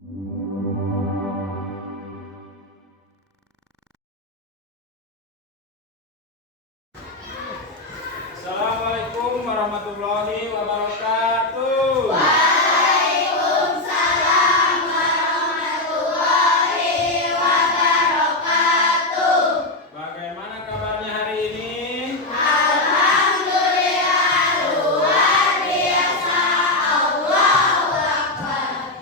Assalamualaikum warahmatullahi wabarakatuh. Waalaikumsalam warahmatullahi wabarakatuh. Bagaimana kabarnya hari ini? Alhamdulillah luar biasa. Allahu Akbar.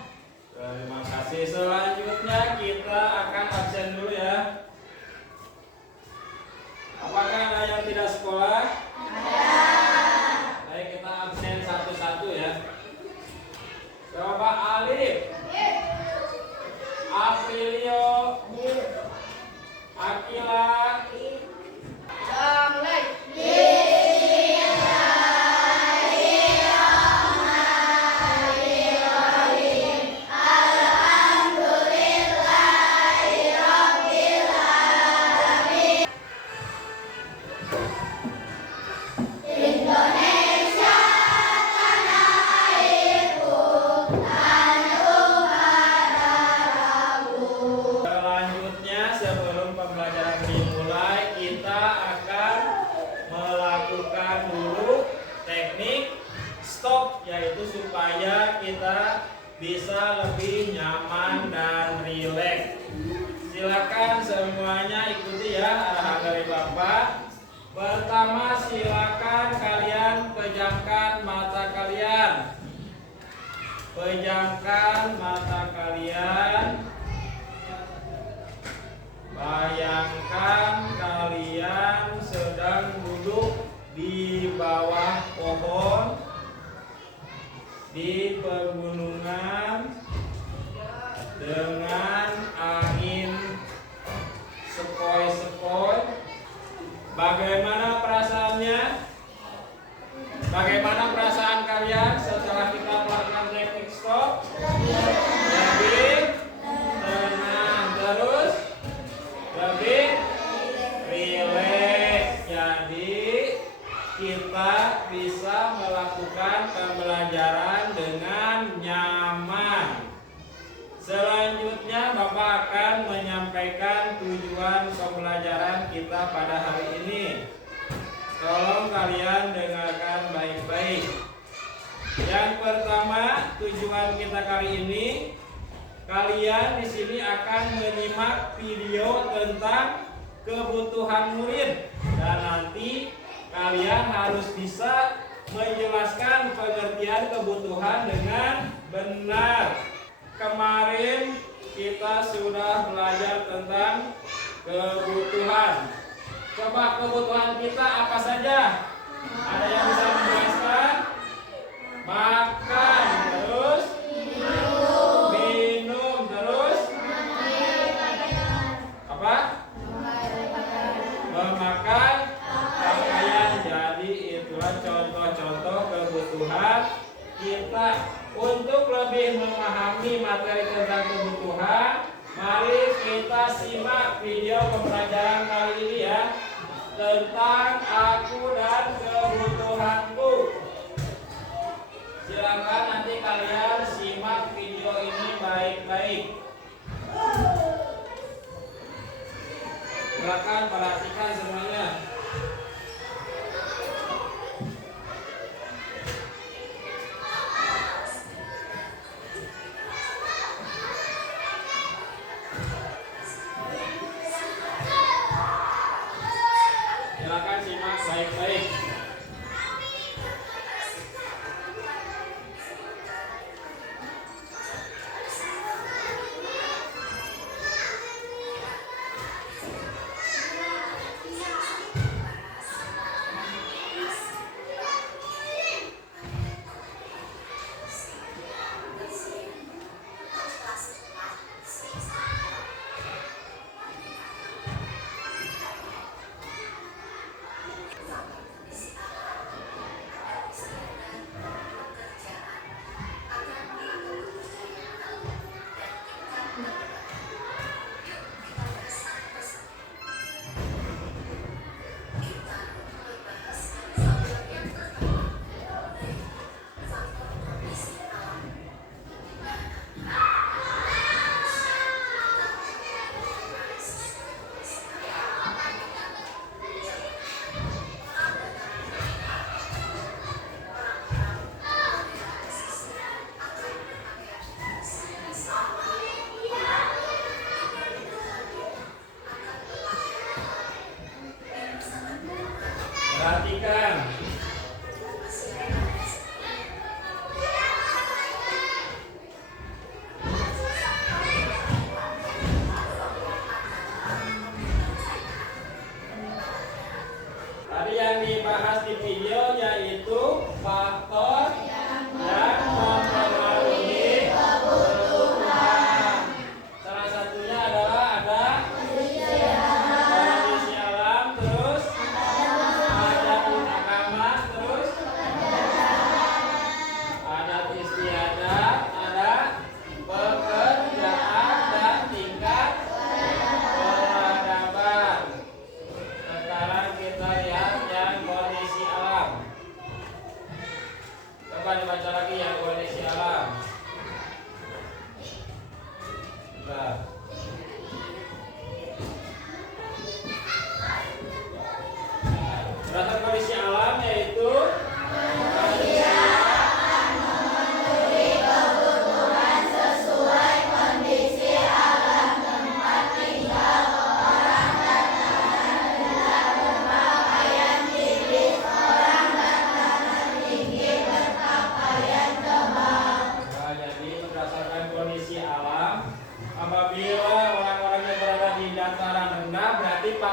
Terima kasih. Selanjutnya kita akan absen dulu ya. Apakah ada yang tidak sekolah? Baik, kita absen satu-satu ya. Coba Alif, Aprilio, Akila, Jonglek. Indonesia tanah airku, tanjung harapku. Selanjutnya sebelum pembelajaran dimulai, kita akan melakukan dulu teknik stop, yaitu supaya kita bisa lebih nyaman dan rileks. Silakan semuanya ikuti ya arahan dari Bapak. Pertama, silakan kalian pejamkan mata kalian. Pejamkan mata kalian. Bayangkan kalian sedang duduk di bawah pohon di pegunungan dengan angin sepoi-sepoi. Bagaimana perasaannya? Bagaimana perasaan kalian setelah kita melakukan teknik stop? Lebih tenang, terus lebih rileks. Jadi kita bisa melakukan pembelajaran dengan nyaman. Selanjutnya Bapak akan menyampaikan tujuan pembelajaran kita pada hari ini. Tolong kalian dengarkan baik-baik. Yang pertama, tujuan kita kali ini, kalian di sini akan menyimak video tentang kebutuhan murid, dan nanti kalian harus bisa menjelaskan pengertian kebutuhan dengan benar. Kemarin kita sudah belajar tentang kebutuhan. Coba kebutuhan kita apa saja? Ada yang bisa menjelaskan? Makan, terus minum, terus apa? Memakai pakaian. Jadi itulah contoh-contoh kebutuhan kita. Untuk lebih memahami materi tentang kebutuhan, mari kita simak video pembelajaran kali ini ya, tentang aku dan kebutuhanku. Silakan nanti kalian simak video ini baik-baik. Silakan perhatikan semuanya. Silakan simak baik-baik.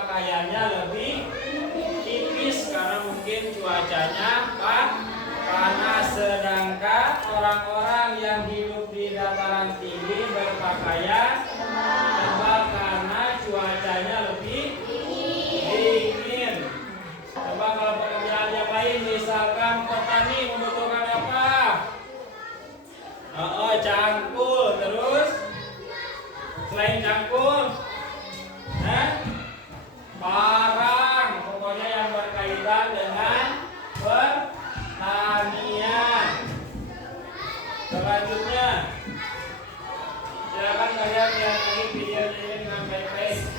berpakaiannya lebih tipis karena mungkin cuacanya panas, sedangkan orang-orang yang hidup di dataran tinggi berpakaian tebal karena cuacanya lebih dingin. Coba kalau pekerjaan yang lain, misalkan petani membutuhkan apa? Cangkul, terus selain cangkul, barang, pokoknya yang berkaitan dengan pertanian. Selanjutnya, silakan kalian lihat ini video ini dengan baik-baik.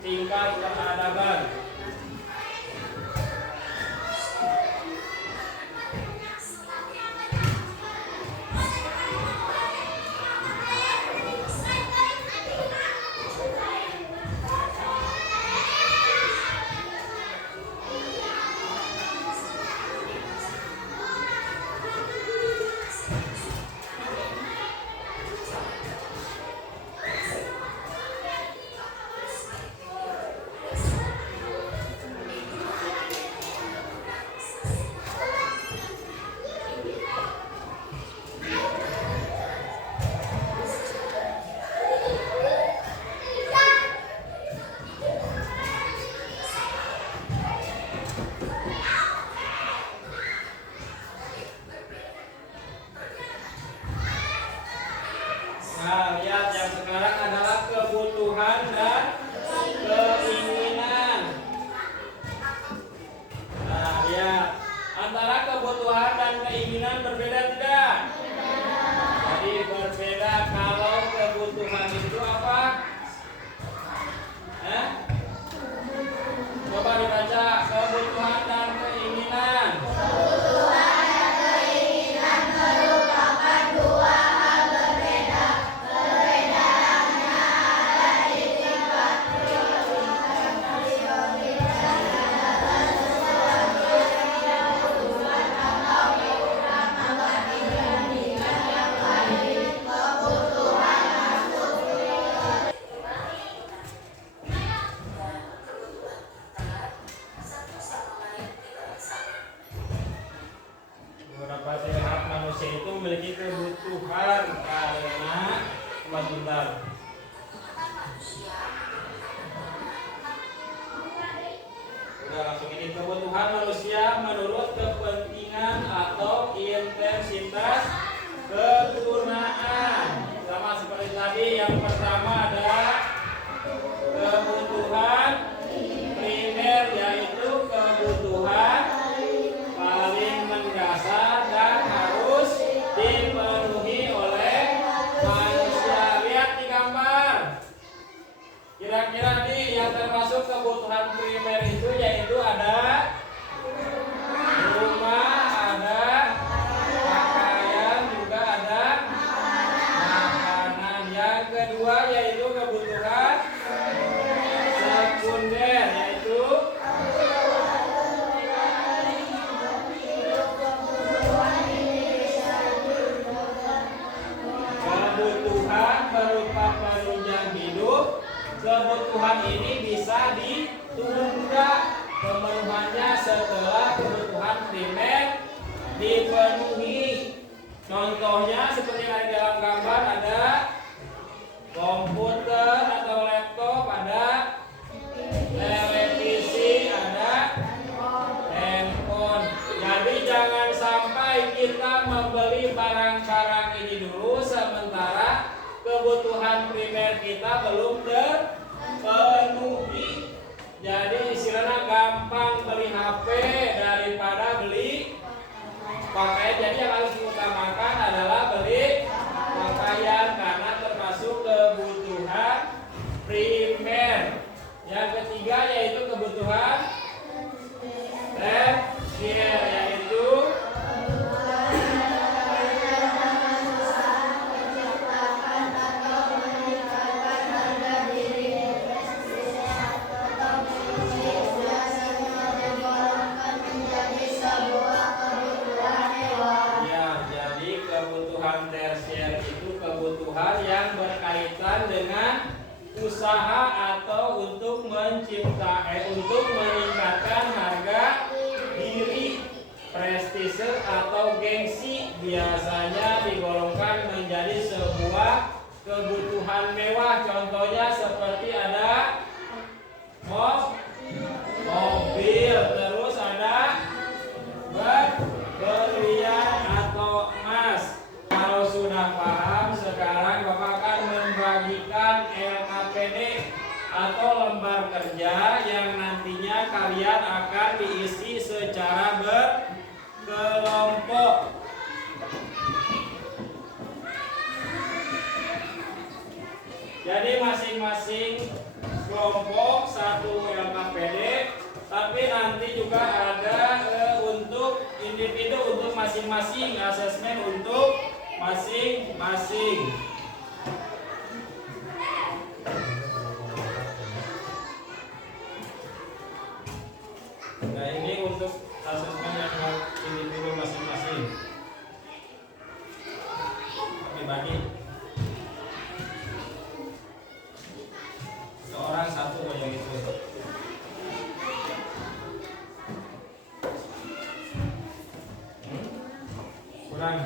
Tingkat peradaban. Nah, lihat yang sekarang adalah kebutuhan dan keinginan. Nah, lihat antara kebutuhan dan keinginan berbeda tidak? Jadi berbeda. Kalau kebutuhan itu apa? Coba dibaca, kebutuhan dan keinginan. Kebutuhan dan keinginan merupakan dua hal berbeda. Perbedaannya ada di tingkat prioritas. Adalah sesuatu yang kebutuhan atau utama dibandingkan yang lain. Kebutuhan masuk prioritas. Beberapa sehat manusia itu memiliki kebutuhan karena sebentar. Udah langsung ini, kebutuhan manusia menurut kepentingan atau intensitas kegunaan. Sama seperti tadi, yang pertama ada kebutuhan primer, yaitu kebutuhan paling mendasar dan harus dipenuhi oleh manusia. Lihat di gambar. Kira-kira nih yang termasuk kebutuhan primer itu yaitu ada rumah, ada pakaian, juga ada makanan. Yang kedua yaitu kebutuhan sekunder, yaitu kebutuhan berupa penunjang hidup. Kebutuhan ini bisa ditunda pemenuhannya setelah kebutuhan primer dipenuhi. Contohnya seperti yang ada di dalam gambar, ada komputer atau laptop, ada televisi, ada handphone. Jadi jangan sampai kita membeli barang-barang ini dulu sementara kebutuhan primer kita belum terpenuhi. Jadi istilahnya gampang beli HP daripada beli pakaian. Jadi yang harus diutamakan adalah beli pakaian karena termasuk kebutuhan primer. Yang ketiga yaitu kebutuhan tersier. KPR itu kebutuhan yang berkaitan dengan usaha atau untuk untuk meningkatkan harga diri, prestise atau gengsi, biasanya digolongkan menjadi sebuah kebutuhan mewah. Contohnya seperti ada mobil, terus ada berlian atau emas. Kalau sudah paham, sekarang Bapak akan membagikan LKPD atau lembar kerja yang nantinya kalian akan diisi secara berkelompok. Jadi masing-masing kelompok satu LKPD, tapi nanti juga ada untuk individu, untuk masing-masing, asesmen untuk masing-masing. Nah, ini untuk asesmen yang individu masing-masing. Bagi seorang satu yang itu. Kurang.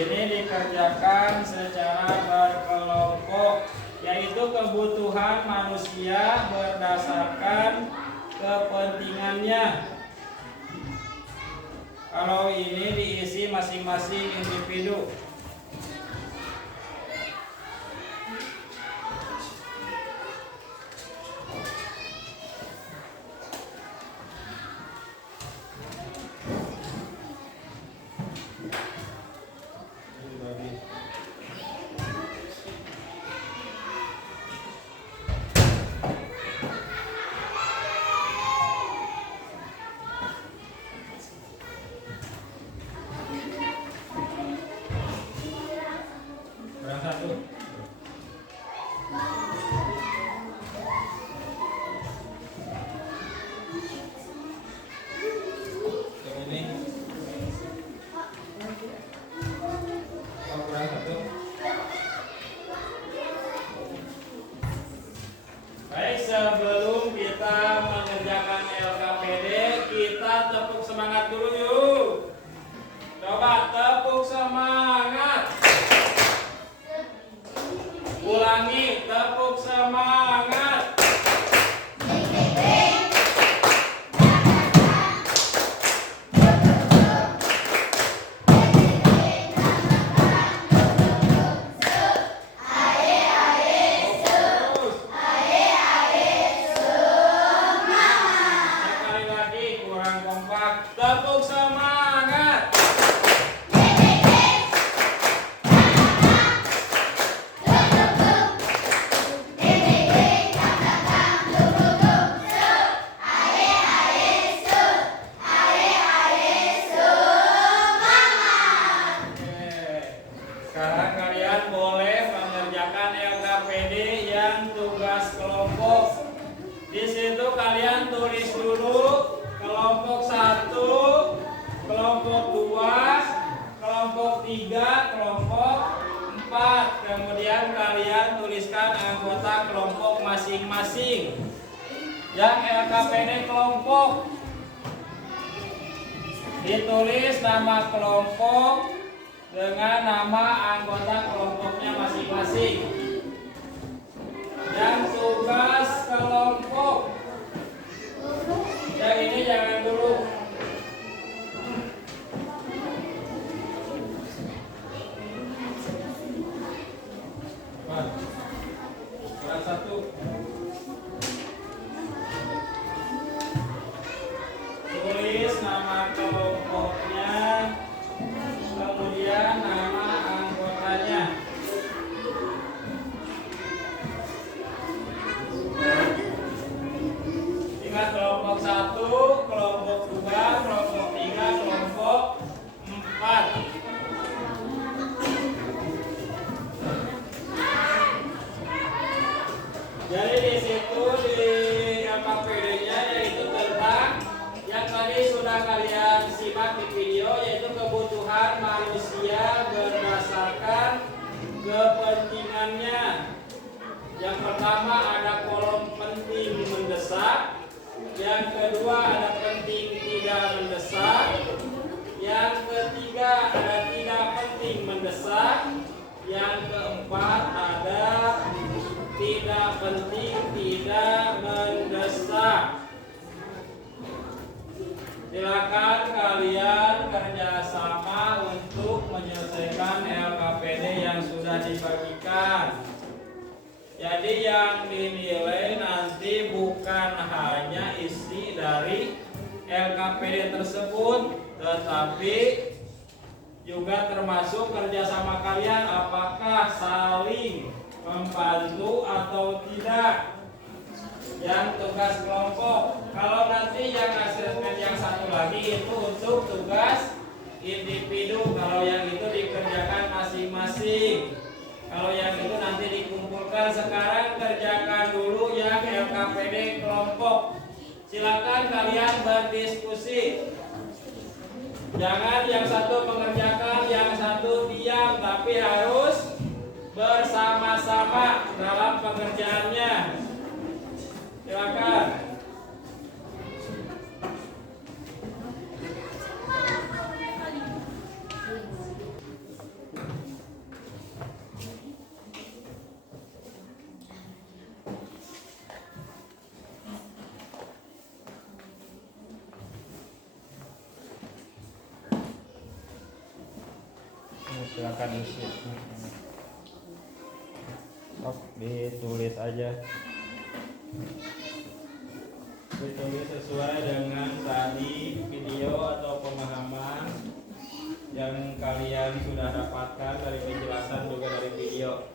Ini dikerjakan secara berkelompok, yaitu kebutuhan manusia berdasarkan kepentingannya. Kalau ini diisi masing-masing individu. Sebelum kita mengerjakan LKPD, kita tepuk semangat dulu yuk. Coba tepuk semangat. Ulangi, tepuk semangat. Tepuk semangat. Sekarang kalian boleh mengerjakan LKPD yang tugas kelompok. Di situ kalian tulis dulu kelompok 1, kelompok 2, kelompok 3, kelompok 4. Kemudian kalian tuliskan anggota kelompok masing-masing. Yang LKPD kelompok, ditulis nama kelompok dengan nama anggota kelompoknya masing-masing. Yang tugas kelompok, yang ini jangan dulu. Kurang satu. Tulis nama kelompoknya, kemudian nama anggotanya. mendesak. Yang kedua ada penting tidak mendesak. Yang ketiga ada tidak penting mendesak. Yang keempat ada tidak penting tidak mendesak. Silakan kalian kerjasama untuk menyelesaikan LKPD yang sudah dibagikan. Jadi yang dinilai nanti bukan hanya isi dari LKPD tersebut, tetapi juga termasuk kerjasama kalian apakah saling membantu atau tidak. Yang tugas kelompok, kalau nanti yang asesmen yang satu lagi itu untuk tugas individu, kalau yang itu dikerjakan masing-masing. Kalau yang itu nanti dikumpulkan. Sekarang kerjakan dulu yang LKPD kelompok. Silakan kalian berdiskusi. Jangan yang satu mengerjakan, yang satu diam, tapi harus bersama-sama dalam pengerjaannya. Silakan. Silakan isi. Ditulis aja. Ditulis sesuai dengan tadi video atau pemahaman yang kalian sudah dapatkan dari penjelasan juga dari video.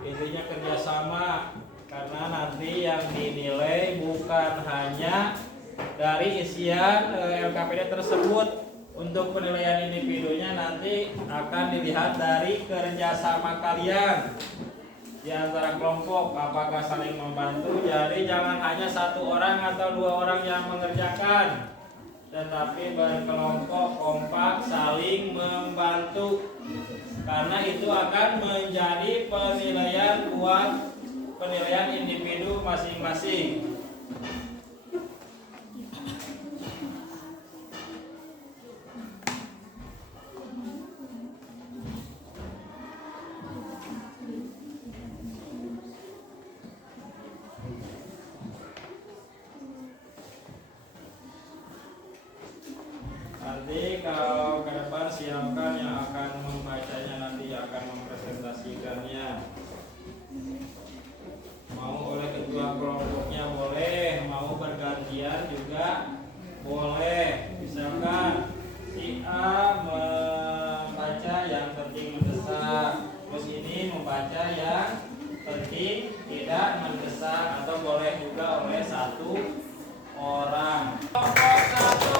Intinya kerjasama, karena nanti yang dinilai bukan hanya dari isian LKPD tersebut. Untuk penilaian individunya nanti akan dilihat dari kerjasama kalian di antara kelompok, apakah saling membantu. Jadi jangan hanya satu orang atau dua orang yang mengerjakan, tetapi berkelompok, kompak, saling membantu, karena itu akan menjadi penilaian buat penilaian individu masing-masing. Nanti kalau ke depan siapkan yang akan membacanya, nanti akan mempresentasikannya. Mau oleh ketua kelompoknya boleh, mau bergantian juga boleh. Misalkan si A membaca yang penting mendesak, terus ini membaca yang penting tidak mendesak, atau boleh juga oleh satu orang. Kelompok satu.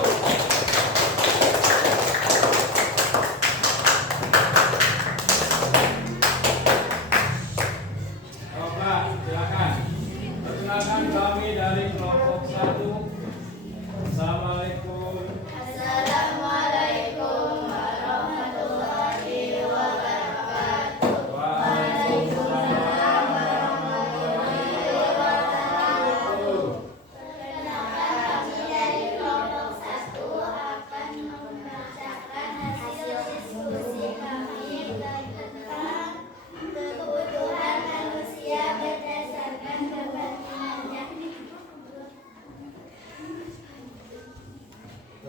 Silakan kami dari kelompok 1. Assalamualaikum. Assalamualaikum warahmatullahi wabarakatuh. Waalaikumsalam warahmatullahi wabarakatuh. Perkenalkan, kami dari kelompok 1 akan membacakan hasil diskusi kami tentang kebutuhan manusia berdasarkan kepentingannya.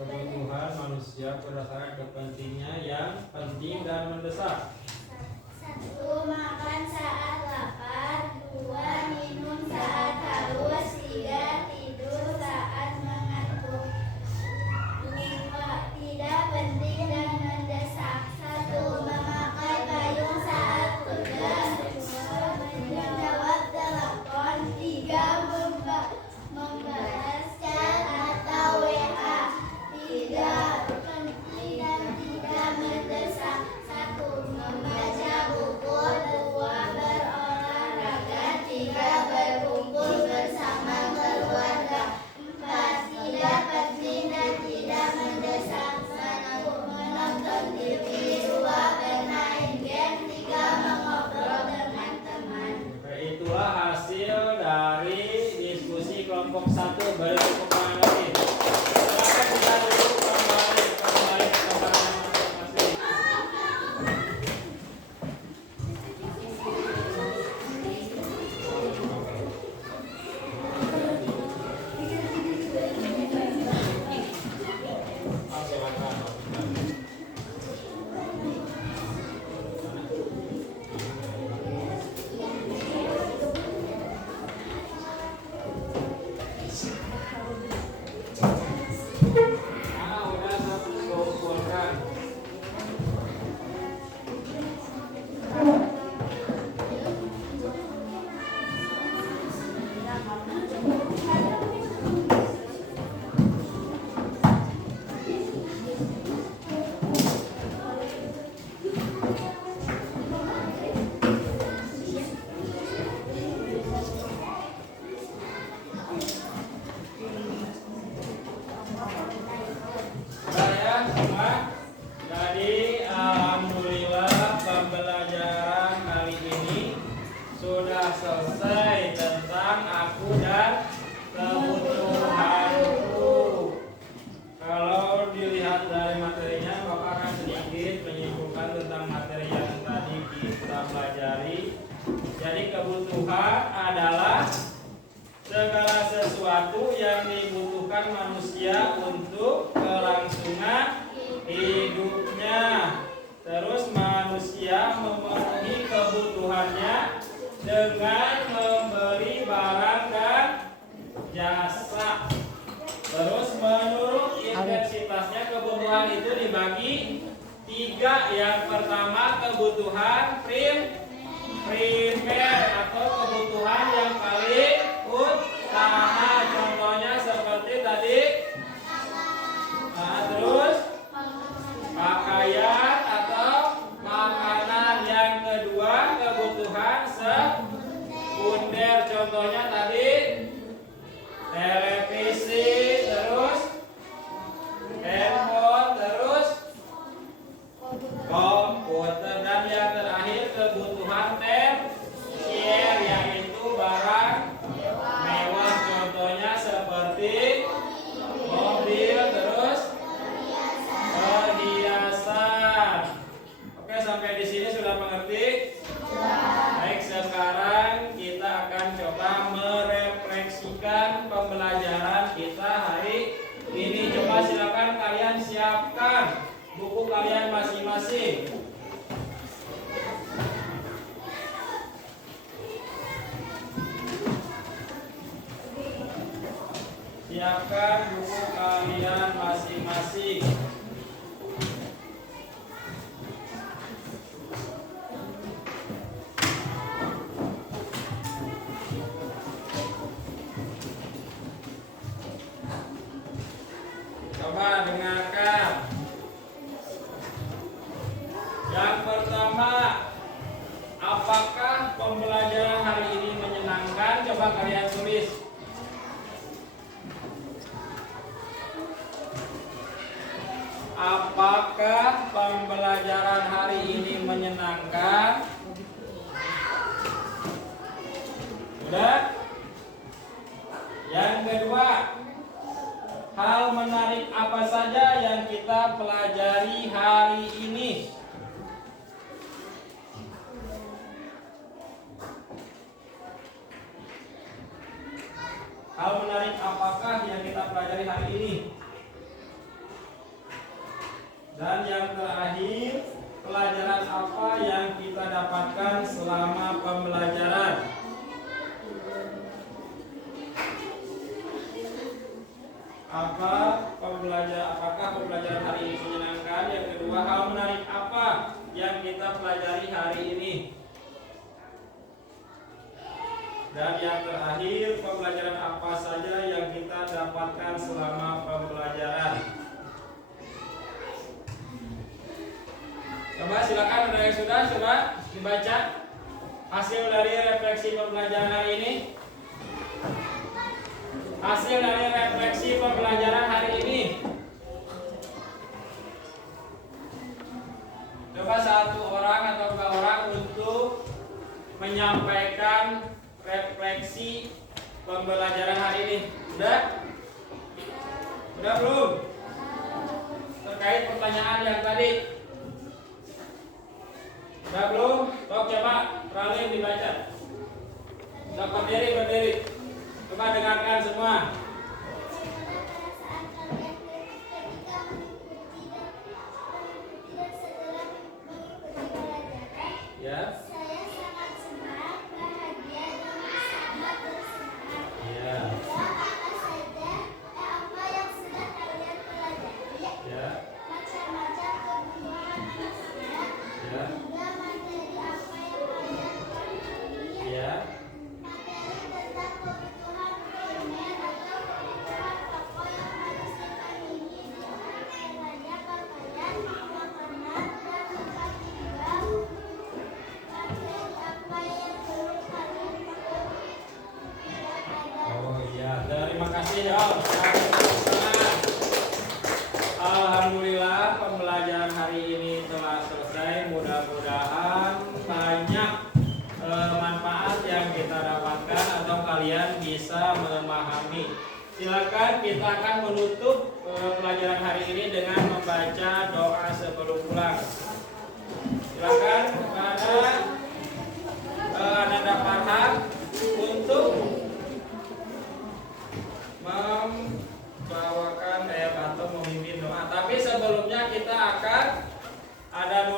Kebutuhan manusia berdasarkan kepentingannya yang penting dan mendesak. 1. Makan saat lapar. 2. Minum saat haus. 3. Tidur saat mengantuk. 5. Tidak penting dan mendesak. 1. Memakai payung saat hujan. 2. Menjawab telepon. 3. Membalas chat atau WA. Tidak penting dan tidak mendesak. 1. Membaca buku. 2. Berolahraga. Menurut intensitasnya kebutuhan itu dibagi 3. Yang pertama kebutuhan primer atau kebutuhan yang paling utama. Contohnya seperti tadi. Nah, terus pakaian atau makanan. Yang kedua kebutuhan sekunder. Contohnya tadi televisi, terus handphone, terus komputer. Dan yang terakhir kebutuhan tersier, yaitu barang mewah. Contohnya seperti mobil, terus perhiasan. Oke, sampai di sini sudah mengerti? Baik, sekarang kita akan coba merefleksikan pembelajaran kita hari ini. Coba silakan kalian siapkan buku kalian masing-masing. Siapkan buku kalian masing-masing. Coba dengarkan. Yang pertama, apakah pembelajaran hari ini menyenangkan? Coba kalian tulis. Apakah pembelajaran hari ini menyenangkan? Sudah? Yang kedua, hal menarik apa saja yang kita pelajari hari ini? Hal menarik apakah yang kita pelajari hari ini? Dan yang terakhir, pelajaran apa yang kita dapatkan selama pembelajaran? Apakah pembelajaran hari ini menyenangkan? Yang kedua, hal menarik apa yang kita pelajari hari ini? Dan yang terakhir, pembelajaran apa saja yang kita dapatkan selama pembelajaran? Coba silakan, ada yang sudah coba dibaca hasil dari refleksi pembelajaran hari ini. Hasil dari refleksi pembelajaran hari ini. Coba satu orang atau dua orang untuk menyampaikan refleksi pembelajaran hari ini. Udah? Udah belum? Terkait pertanyaan yang tadi. Udah belum? Tok coba Ralin dibaca. Udah berdiri. Coba dengarkan semua. Ya. Saya sangat senang, bahagia, dan sangat bersemangat. Ya. Apa saja apa yang sudah kalian pelajari? Ya. Macam-macam kebutuhan manusia. Ya. Hingga materi apa yang kalian pelajari? Ya. Materi tentang kebutuhan primer atau kebutuhan pokok yang harus dipenuhi diantaranya pakaian, makanan, dan tempat tinggal. Materi apa yang perlu kalian pahami? Tidak ada. Oh iya, terima kasih Om. Alhamdulillah pembelajaran hari ini telah selesai. Mudah-mudahan banyak manfaat yang kita dapatkan atau kalian bisa memahami. Silakan kita akan menutup pelajaran hari ini dengan membaca doa sebelum pulang. Silakan kepada Ananda Farhan untuk membawakan atau memimpin doa. Tapi sebelumnya kita akan ada